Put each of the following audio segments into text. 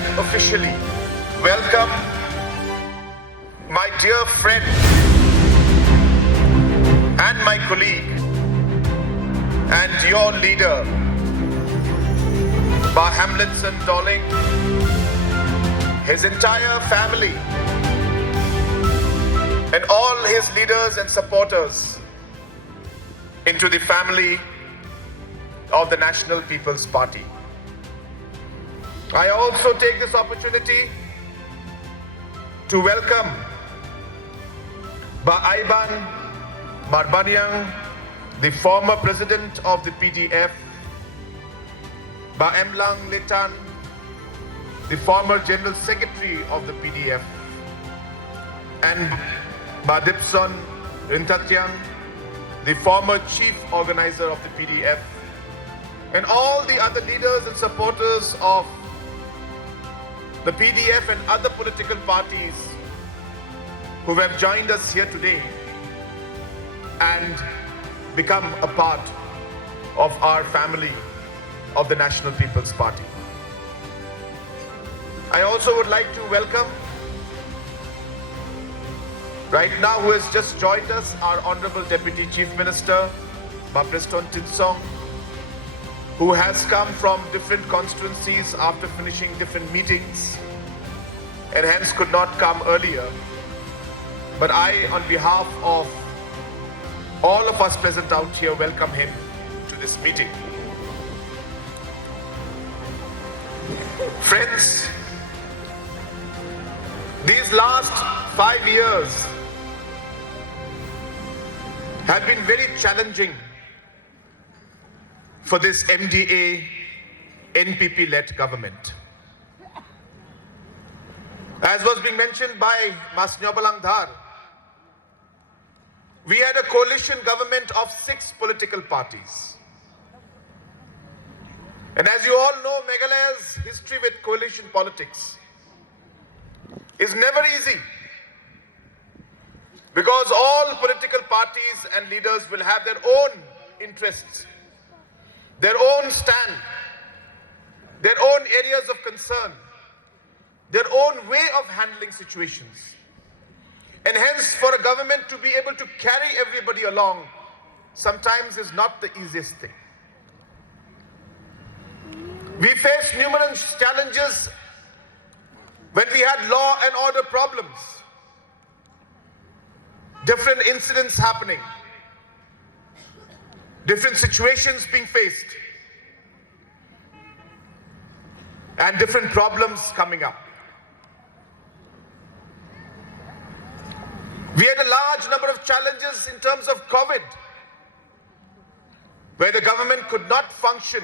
and officially welcome my dear friend and my colleague and your leader, Hamletson Dohling, his entire family, and all his leaders and supporters into the family of the National People's Party. I also take this opportunity to welcome Ivanlumlang Marbaniang, the former president of the PDF, Emlang Lytan, the former general secretary of the PDF, and Dipshon, Ryntathiang, the former chief organizer of the PDF, and all the other leaders and supporters of the PDF and other political parties who have joined us here today and become a part of our family of the National People's Party. I also would like to welcome right now, who has just joined us, our Honorable Deputy Chief Minister, Dipshon, who has come from different constituencies after finishing different meetings and hence could not come earlier. But I, on behalf of all of us present out here, welcome him to this meeting. Friends, these last 5 years have been very challenging for this MDA NPP-led government. As was being mentioned by Sniawbhalang Dhar, we had a coalition government of 6 political parties. And as you all know, Meghalaya's history with coalition politics is never easy, because all political parties and leaders will have their own interests, their own stand, their own areas of concern, their own way of handling situations. And hence, for a government to be able to carry everybody along sometimes is not the easiest thing. We faced numerous challenges when we had law and order problems, different incidents happening, different situations being faced, and different problems coming up. We had a large number of challenges in terms of COVID, where the government could not function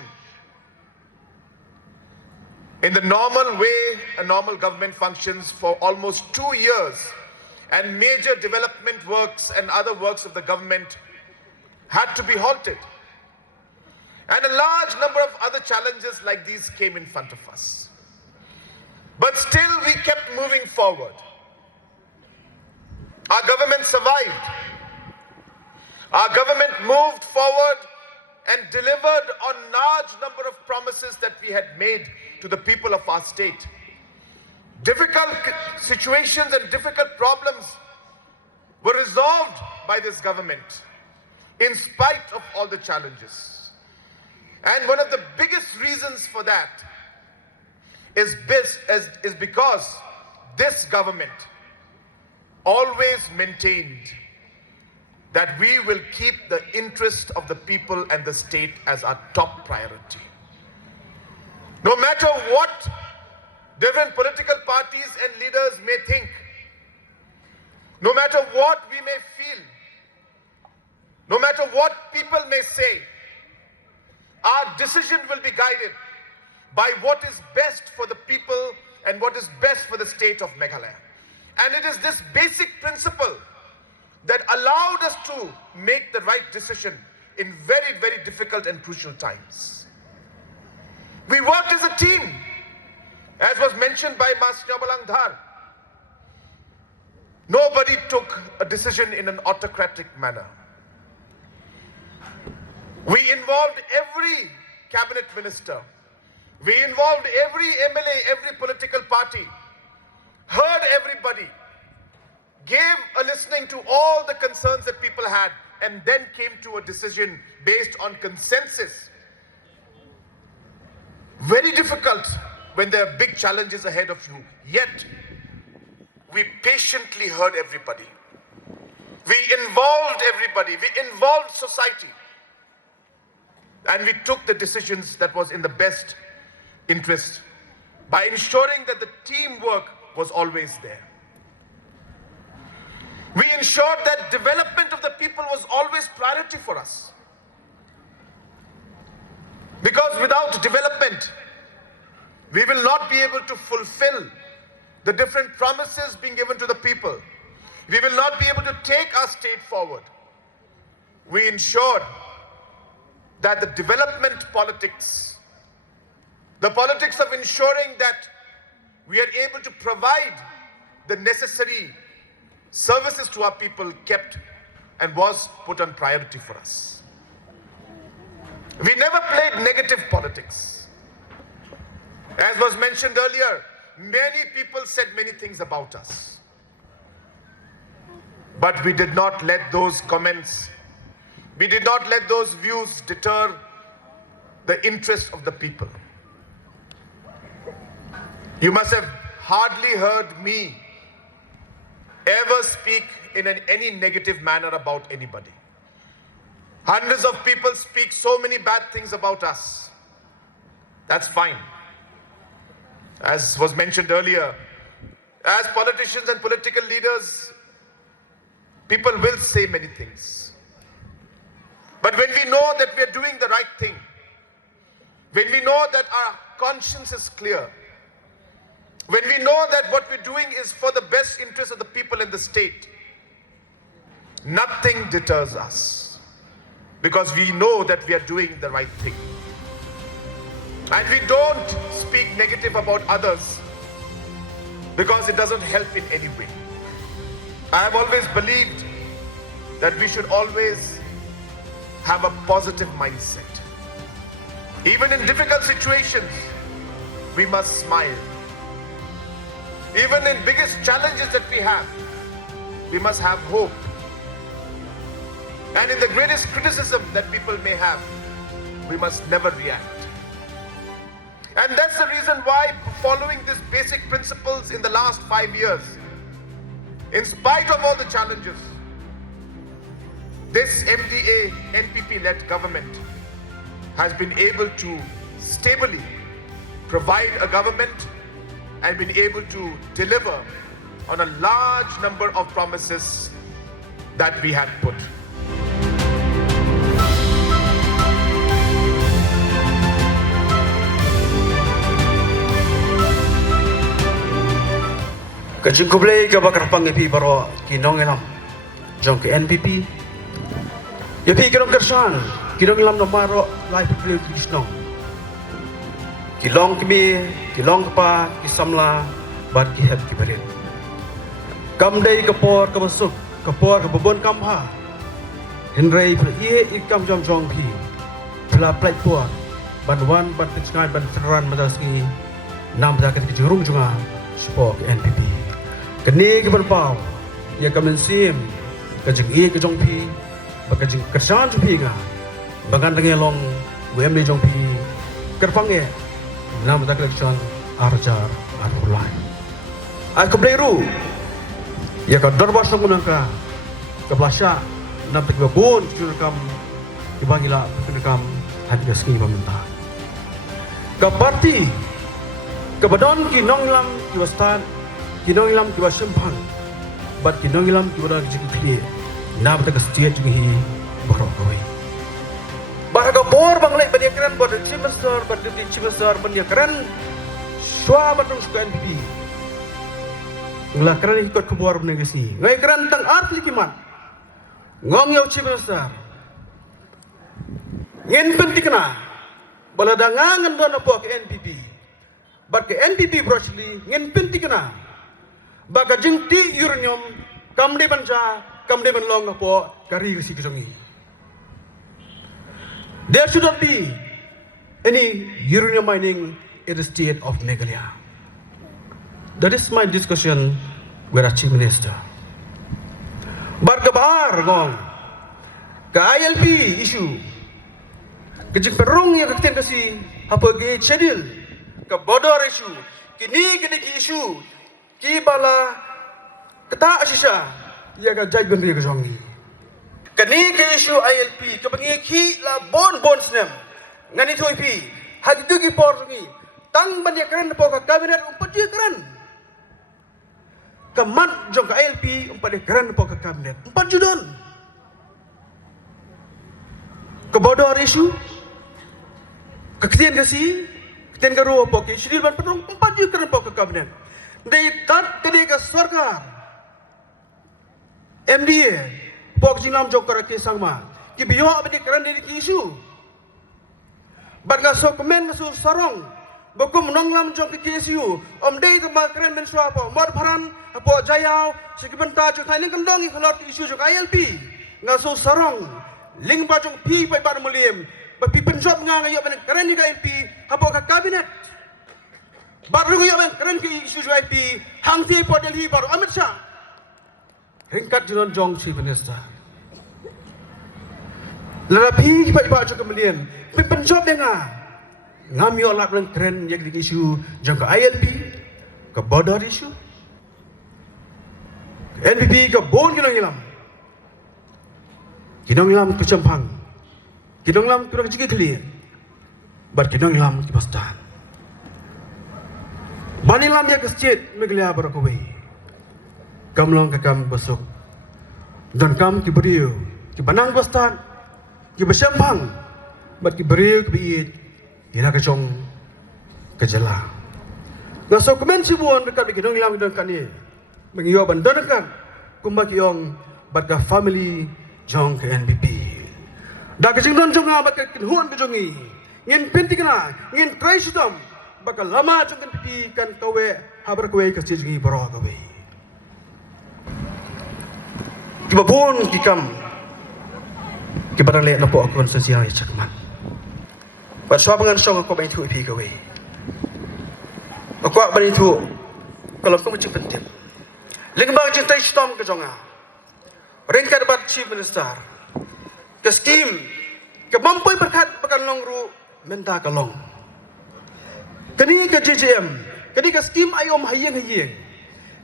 in the normal way a normal government functions for almost 2 years, and major development works and other works of the government had to be halted. And a large number of other challenges like these came in front of us. But still we kept moving forward. Our government survived. Our government moved forward and delivered on large number of promises that we had made to the people of our state. Difficult situations and difficult problems were resolved by this government in spite of all the challenges. And one of the biggest reasons for that is because this government always maintained that we will keep the interest of the people and the state as our top priority. No matter what different political parties and leaders may think, no matter what we may feel, no matter what people may say, our decision will be guided by what is best for the people and what is best for the state of Meghalaya. And it is this basic principle that allowed us to make the right decision in very, very difficult and crucial times. We worked as a team, as was mentioned by Sniawbhalang Dhar. Nobody took a decision in an autocratic manner. We involved every cabinet minister, We involved every MLA, every political party, heard everybody, gave a listening to all the concerns that people had, and then came to a decision based on consensus. Very difficult when there are big challenges ahead of you. Yet, we patiently heard everybody. We involved everybody. We involved society. And we took the decisions that was in the best interest by ensuring that the teamwork was always there. We ensured that development of the people was always priority for us. Because without development, we will not be able to fulfill the different promises being given to the people. We will not be able to take our state forward. We ensured that the development politics, the politics of ensuring that we are able to provide the necessary services to our people, kept and was put on priority for us. We never played negative politics. As was mentioned earlier, many people said many things about us. But we did not let those comments, we did not let those views deter the interest of the people. You must have hardly heard me ever speak in any negative manner about anybody. Hundreds of people speak so many bad things about us. That's fine. As was mentioned earlier, as politicians and political leaders, people will say many things. But when we know that we are doing the right thing, when we know that our conscience is clear, when we know that what we're doing is for the best interest of the people in the state, nothing deters us, because we know that we are doing the right thing. And we don't speak negative about others because it doesn't help in any way. I have always believed that we should always have a positive mindset. Even in difficult situations, we must smile. Even in biggest challenges that we must have hope. And in the greatest criticism that people may have, we must never react. And that's the reason why, following these basic principles in the last 5 years, in spite of all the challenges, this MDA, NPP-led government has been able to stably provide a government and been able to deliver on a large number of promises that we had put. Kajingkublay ka bakar pangipi baro kinong ilam jong ke NPP yapi kinong kersan kinong ilam namaro life play kisnong kilong kimi kilong pa kisamla bat ki heb kibarin kamdai kapor kabasuk kapor kabon kamha henrei phla ie ikam jom jong pi phla plai tua banwan ban tsngai ban fran madaski nam da ka kijurung junga spok NPP kini ke berpau ya kamen sim kajing e ke jong pi bakajing kersan ju pi ga bangan dengelong wem ni jong pi kerpange nam da election arjar arulai ai kableru ya ka dorbas nang ka kablasha nam tak babon jurkam ibangila pikam hadi gaski pamenta ka parti ka badon ki nonglam ki wastan kinong ilam kiba shimphang but kinong ilam kiba jing clear na bata ka state jing hi borok koi bara ka bor banglai bani kran bor chimasar bad di chimasar bani kran shwa batung su NPP ngla kran hi kot kubor bani gasi ngai kran tang art likiman ngong yau chimasar ngin pentikna bala dangangan don apa ke NPP but ke NPP broadly ngin pentikna baka jingti yurnyom kamde banja kamde banlong po kari si kisongi. There should not be any uranium mining in the state of Meghalaya. That is my discussion with our Chief Minister. But kabar ngong, ka ILP issue, kejeng perong yang ketian kasi apa ke schedule, ka border issue, kini ki issue, ki bala kata asisha, ia ka jai bendri ke jongi. Kini ke issue ILP, ka bengi ki la bon snem, ngani tu IP, hadi tu ki por jongi, tang banyak keren po ka kabinet umpat dia keren. Kemat jong ke ILP umpat dia keren po ka kabinet, umpat judon. Ke border issue, keketian kasi, ketian garu apa ke schedule ban petrong umpat dia keren po ka kabinet. Dai tat kedi ke sarkar. MDA pok jinglam jong kara ke Sangma. Ki biyo abdi keren di issue. Bat ngaso komen ngaso sarong. Bakum nonglam jong ke KSU. Dai ke keren men suapa. Mod paran po jayau sikibenta jong thai ning kendongi khalot issue jong ILP. Ngaso sarong. Lyngdoh jong pi pai bar Mylliem. Ba pi penjob nga ngayo ben keren ni ILP hapo ka kabinet. Baru ngayo ben keren ki issue jong ILP. Hangti po Delhi baru Amit Shah. Ringkat jiron jong Chief Minister. Lerapi pai bar jong Mylliem. Pi penjob nga. Ngam yo lak ben keren yang di issue jong ka ILP ka border issue. NPP ka bon kinong ilam ke Champang, kinong ilam ke Jigi Clear, but kinong ilam ke Pastan. Banilam ya ke state Meghalaya barakawai. Kamlong ke kam besok, dan kam ke beriu, ke Banang Pastan, ke Champang, but ke beriu ke biit, kira ke Chong, ke jylla. Ngaso komen sibuan dekat kinong ilam dan kani, mengiyo bandan dekat, kumbak yong bat ka family jong ke NPP. Da ke jingdon jong nga bakal kinhuan ke jongi. Ngin pinti kana, ngin try sitam bakal lama jong NPP kan kawe habar kawe ke jingi baro kawe. Kibabon kikam kibarale na po akon sa siyang chakman. Bat swa bangan song ako ba itu ipi kawe. Ako ba itu kalau ko macam penting. Lyngdoh jing try sitam ke jonga. Ringkat bat Chief Minister ke skim ke mampu berkat bakal longru minta kalong. Kini ke JJM, kini ke skim ayom hayang.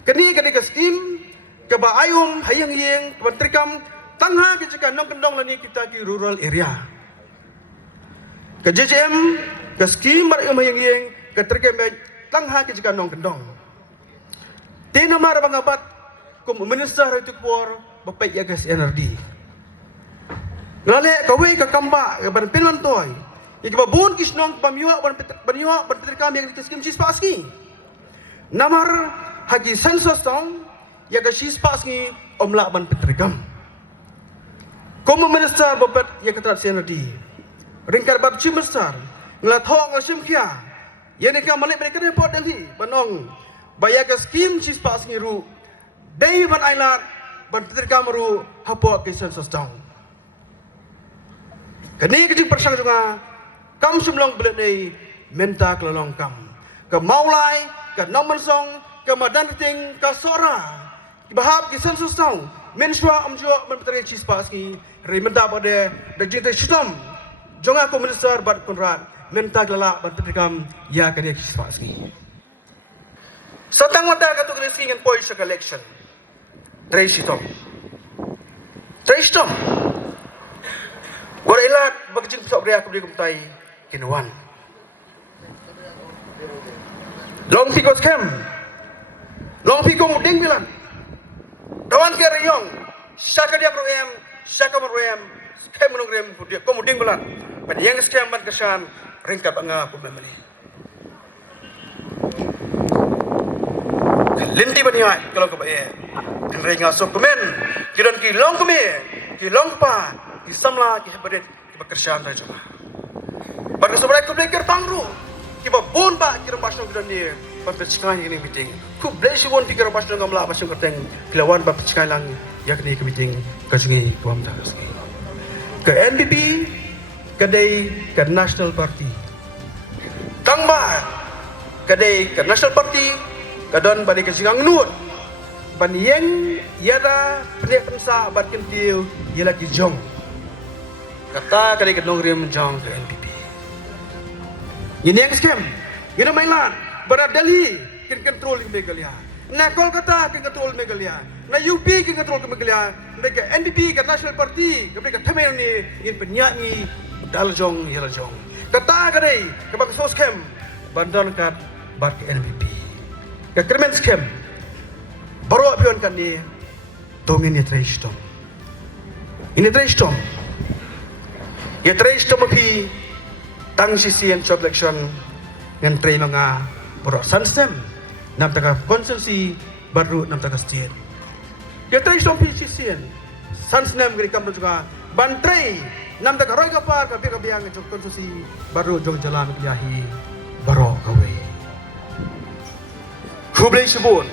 Kini ke skim ke ba ayom hayang ke bentrikam tangha ke jika nong kendong lani kita ki rural area. Ke JJM ke skim bar ayom hayang ke terkem tangha ke jika nong kendong. Tino mar bangabat kum minister itu por bapak ya gas NRD. Ngale kawe ka kamba ka ban pilan toy. Ikiba bun kisnong pamiwa ban petri kami yang kiskim cis paski. Namar hagi sensus tong ya ka cis paski omla ban petri kam. Kum minister bapak ya ka NRD. Ringkar bab Chief Minister nglathong ngashim kia. Ya ni ka malik mereka report Delhi banong bayar ka skim cis paski ru. Dai ban ailat ban petri kamaru hapo ke sensus tong. Kini kecing persang juga kam sumlong belet nei menta kelolong kam ke maulai ke nomensong ke madanting ke sora bahab ki sensus tong mensua amjo menteri cis paski rementa pada dajing sistem jonga ko minister bat Conrad menta kelala ban petrikam ya ke cis paski satang mata ka tu kresing en poi sa election Trestom Warailat bagjing sok ria kubli kumtai kinuan. Long pikos kem. Long piko muding bilan. Dawan ke reyong. Syaka dia proem, syaka meroem. Kem menung rem dia ko muding bilan. Pada yang skem ban kesan ringkap anga aku memeli. Linti baniat kalau ke bae. Ringa sok kemen. Kiran ki long keme. Ki long pa. Isamla ki habadet ki bekerjaan dah cuma. Pada sebelah ku belajar tangru. Ki babon ba ki rambasno gidan ni. Pemperskan ini meeting. Ku blesi won pikir rambasno ngamla pasung kerteng. Kilawan pemperskan lang yakni ke meeting kajungi tuam taras. Ke NPP kedai ke National Party. Tangba kadai ke National Party kadon bani ke singang nut ban yen yada pnek pensa bat kentiu yela ki jong kata kadai ke nongrim jong ke NPP ini yang scam ini mainan berat Delhi kin control Meghalaya na Kolkata kin control Meghalaya na UP kin control Meghalaya na ke NPP ke National Party ke Tamil ni in penyak ni dal jong yela jong kata kadai ke bak sos scam bandon kat bat ke NPP ke krimen scam baru pion kan ni domin ni treistom ini treistom ya treistom pi tang sisian shop election ngan trei manga baru sansem nam taka constituency baru nam taka state ya treistom pi sisian sansem gri kam juga bantrei nam taka roi kapar ka biang jong constituency baru jong jalan yahi baru kawe Kublai sebut,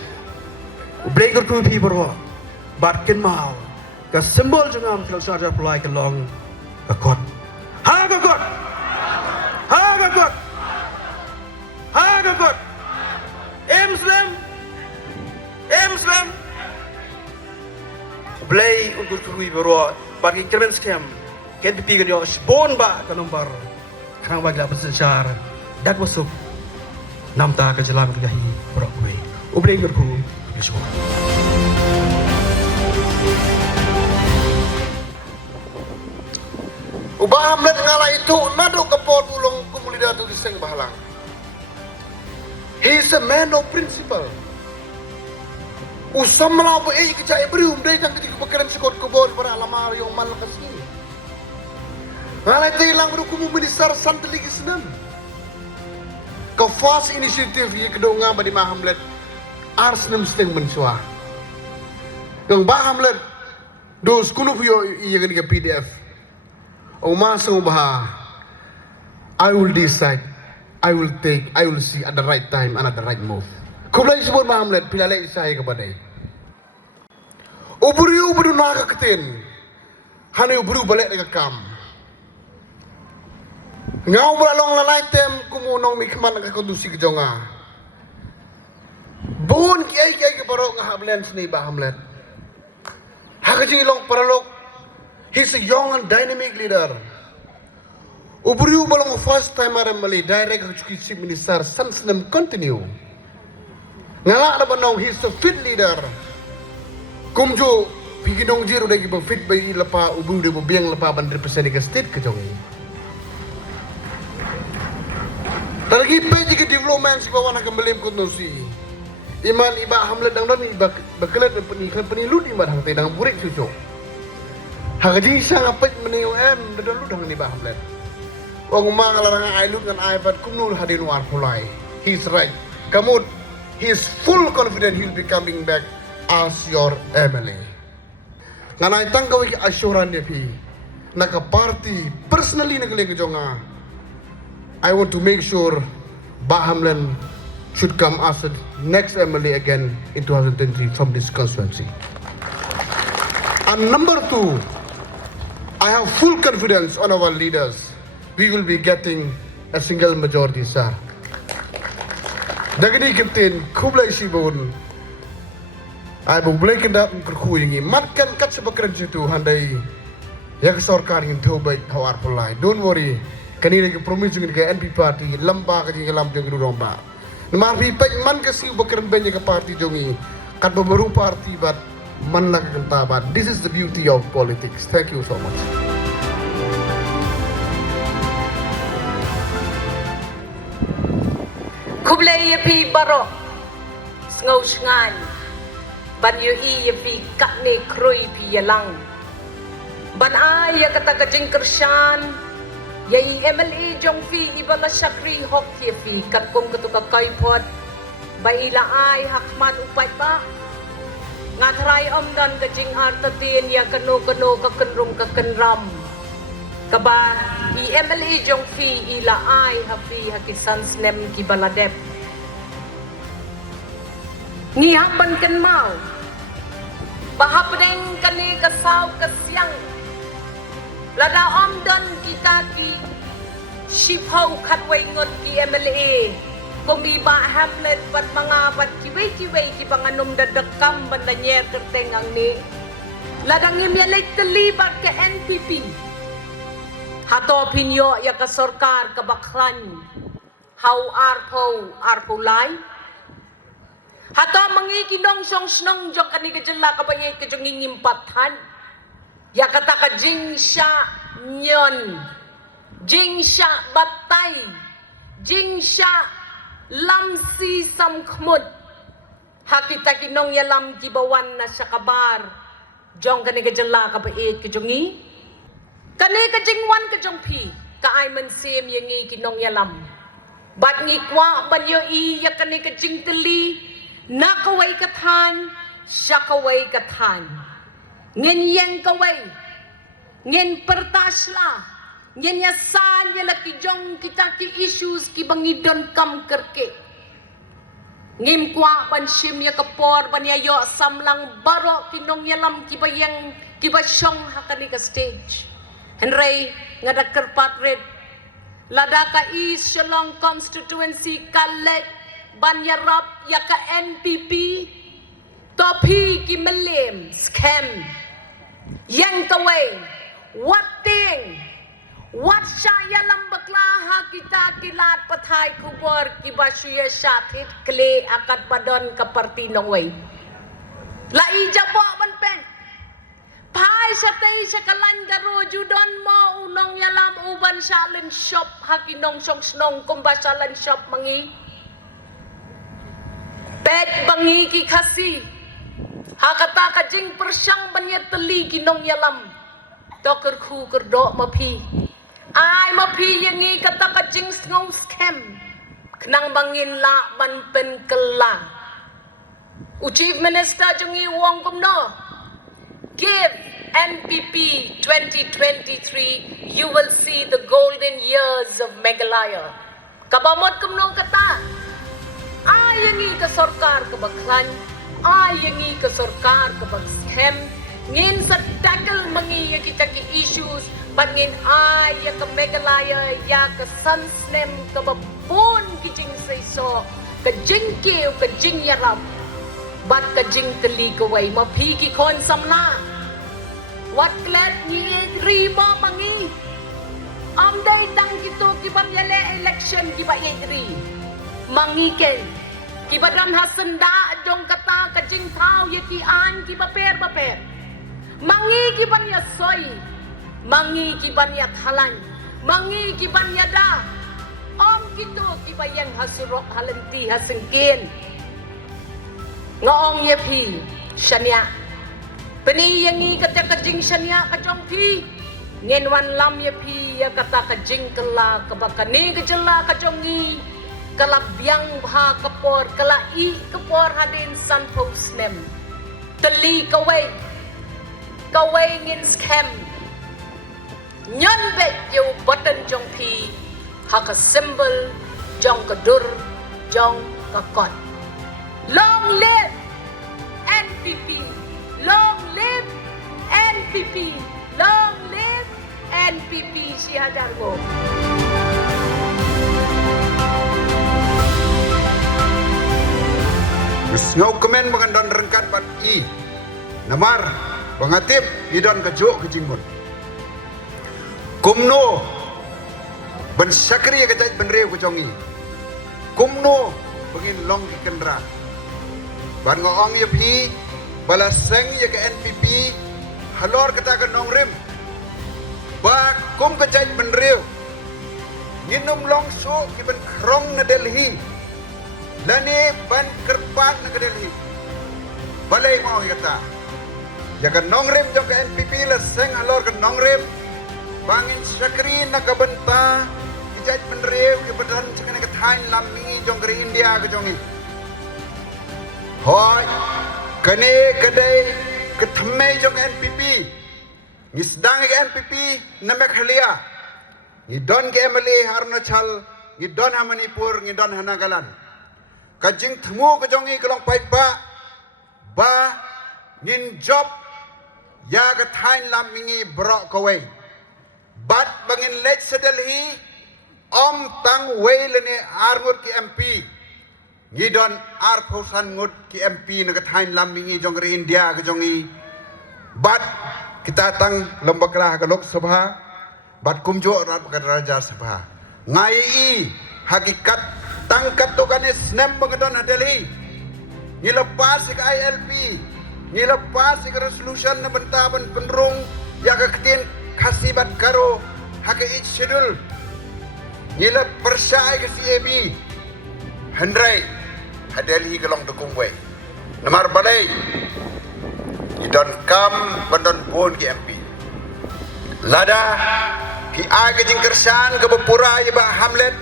kublai kerkupi berwa, batkin mau, ke simbol jengam kalau sahaja pulai ke long, kekot, ha kekot, ha kekot, ha kekot, Emlang, kublai untuk kerkupi berwa, bagi keren scam, KNPP kan yo bon ba ke nomor, kerang bagi lapis secar, dak masuk. Namta ke jalan gahi berokwe. Ublay gerku besok. Ubah Hamlet ngala itu nado kapol ulung kumulida tu jingsngewbhalang. He is a man of principle. Usam melabu kecai beri umdai jang ketika bekeran sekot kebon para alamar yang mal kasih. Ngala itu hilang berukumu minister santeligi senam. Ke fast initiative ye kedonga badi ma Hamlet ars nem steng mensua dong ba Hamlet dos kunu yo ye ke PDF o ma sngewbha I will decide I will see at the right time and at the right move kublai sebut ma Hamlet pilale saya kepada uburu naga ketin hane uburu balik dekat kam ngau beralong lalai tem kumunong mikman ke kondusi kejonga bon kiai ke barok ngahablen Sniawbhalang Hamlet hakaji long paralok he's a young and dynamic leader uburu balong first time mali direct ke chief minister sansnem continue ngala ada banong he's a fit leader kumju piginong jiru dagi fit bai lepa uburu de biang lepa ban represent ke state kejongi Lagi peji ke development si bawah nak Mylliem konstitusi. Iman iba Hamlet dang don iba bekelet peni lut iba dang tedang burik cucu. Hagaji sang apet meni UM dan lut dang iba Hamlet. Wong ma ngalarang ai lut ngan ai bat kumnul hadin war pulai. He's right. Kamu he is full confident he'll be coming back as your MLA. Nganai tangkau iki assuran dia pi. Naka party personally nakale ke jonga. I want to make sure Hamlet should come as the next MLA again in 2023 from this constituency. And number two, I have full confidence on our leaders. We will be getting a single majority, sir. Dagani kitin kublai sibun. I will break it up in Kharlukhi. Matkan kat sebakran situ handai. Ya kesorkar ingin terbaik hawar pulai. Don't worry. Kanina ke promise dengan ke NPP party lamba ke lam jeng romba. Namar pi pe man ke siu bekeran benye ke party jongi. Kat beberu party bat man la ke kentabat. This is the beauty of politics. Thank you so much. Kublai pi baro ngau sngai ban yu i pi katne krui pi yalang ban ai ya kata kajing kershan yai MLA jong fi ibala syakri hok ye fi kat kong ketuka kai pot bai la ai hakman upai ba ngatrai om dan kajing artatin ya kano ka kenrum ka kenram kaba i MLA jong fi ila ai hapi hakisan snem ki baladep ni hapan ken mau bahapdeng kani kasau kasyang lada om don kita ki shipau khatwai ngot ki MLA kumiba Hamlet pat mga pat kiway ki panganom dadakam bandanyer kerteng ang ni ladang imyalik telibat ke NPP hato pinyo ya ka sorkar ka baklan how arpo lai hato mangi kinong snong jong kani ka jylla ka bayay ka jong ngimpathan ya kata ka jingsha nyon jingsha batay jingsha lamsi samkhmut hakita kinong yalam kibawan na siya kabar jong kani ka jylla ka bayay ka jongi kani ka jingwan ka jong pi ka ay man sim yangi kinong yalam bat ngi kwa banyo i ya kani ka jingteli nakaway kathan siya kaway kathan ngin yang kaway ngin pertasla ngin yasan ya laki jong kita ki issues ki bangidon kam kerke ngim kwa ban shim ya kapor ban ya yo samlang baro kinong yalam ki bayang ki basyong hakani ka stage henry ngada kerpat red ladaka is shalong constituency kalek banyarap ya ka NPP topi ki Mylliem scam yang kaway what thing what shaya lambakla kita kilat patay kubor ki basya shathit kle akat badon ka partinong way la ijabo man pen pai satay sa kalangaro judon mo unong yalam uban shalin shop hakinong songsnong kumbasalan shop mangi pet bangi ki kasi hakata ka jing persyang banyat teli kinong yalam doker khu kerdo mapi ay mapi yangi kata ka jing ngong scam kenang bangin la man pen kela Chief Minister jungi wong kumno give NPP 2023 you will see the golden years of Meghalaya kabamot kumno kata ayangi ka sarkar ka baklan ayangi ka sarkar ka bagshem ngin sa tackle mangi kita ki issues pangin ay ka Meghalaya ya ka sansnem ka babon ki jing so ka jingkiw ka jingyarap bat ka jing teli ka way mapiki kon samla what glad ni ribo mangi amday tang kito ki pamyale election ki ba yedri mangiken kibadan hasenda jong kata kajing tao yaki an ki baper mangi ki banya soy mangi ki banya halan mangi ki banya da om kito ki bayang hasurok halenti hasengkin ngong yepi shania peni yangi kata kajing shania kajong pi ngenwan lam yepi ya kata kajing kala kabakani kejela kajongi kala bynta kapor kala i kapor hadin san posnem teli kaway ngin scam nyon bet yo button jong pi haka symbol jong kadur jong kakot long live NPP long live NPP long live NPP si hadargo sngewkmen mengandon rengkat pat i namar bangatip idon kejuk kejingun kumno ben sakri kejait benreu kejongi kumno bengin long ki kendra ban ngoong ye pi bala seng ye ke NPP halor kata ke nongrim ba kum kejait benreu nginum long so ki ben krong na Delhi lani ban kerpat na Delhi balai mau kata jaga nongrim jong ke NPP la seng alor ke nongrim bangin sakri na kabenta kijat menrew ke badan sekene ke thain lam mingi jong ke India ke jongi hoy kene kedai ke thmei jong NPP ngisdang ke NPP na Meghalaya ngidon ke MLA Arunachal ngidon ha Manipur ngidon ha Nagaland kajing thmu ke jongi kelong paipa ba ngin job ya ke thain lam mingi brok kawai bat bangin lech Delhi om tang wei lene arngut ki MP ngidon arpausan ngut ki MP na kathain lambi jong ri India ke jongi bat kita tang lembaga ke Lok Sabha bat kumjo rat ke Raja Sabha ngai i hakikat tangkat tu kan snem bangdon Delhi nilepas ke ILP nilepas ke resolution na bentaban penrung ya ke ketin khasibat karo hak each schedule nila persai ke CAB Hendrai Delhi ke long dukung we namar balai idon kam bandon bon ke MP lada ki age jingkersan ke bepura iba Hamlet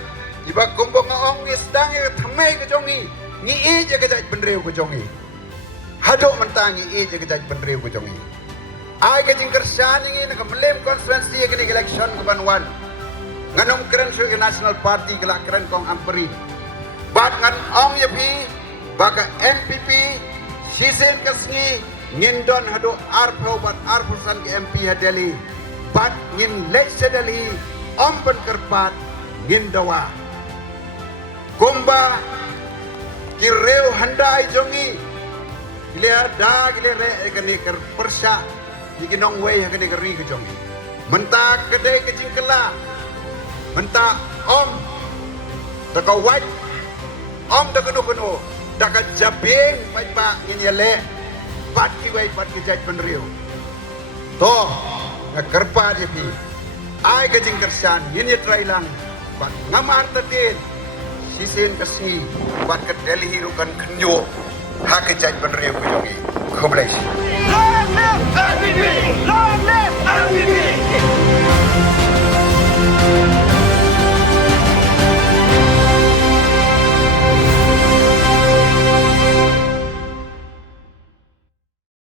iba kumpung ngong ni sedang ke thamai ke jongi ni e je ke jaj benreu ke jongi hadok mentang ni e je ke jaj benreu ke jongi ai ke jingkersan ini nak Mylliem constituency ke ni election ke banwan nganom keren su National Party ke lak keren kong Ampareen bat ngan ong ye pi baka NPP sisen ke sngi ngindon hado arpau bat arpusan ke MP Delhi bat ngin lek Delhi om pen kerpat ngindawa Gomba kireu handai jongi gile ada gile re ekani ker persya dikinong way ekani keri ke jongi mentak kedai ke jingkela mentak om taka white om taka nukuno taka jabing pai pa ini le bat ki way bat ki jaj penriu to kerpa je pi ai ke jingkersan ini trailang bat ngamar tetin sisin kesni bat ke Delhi rukan kenyo hak jaj penriu ke jongi khoblai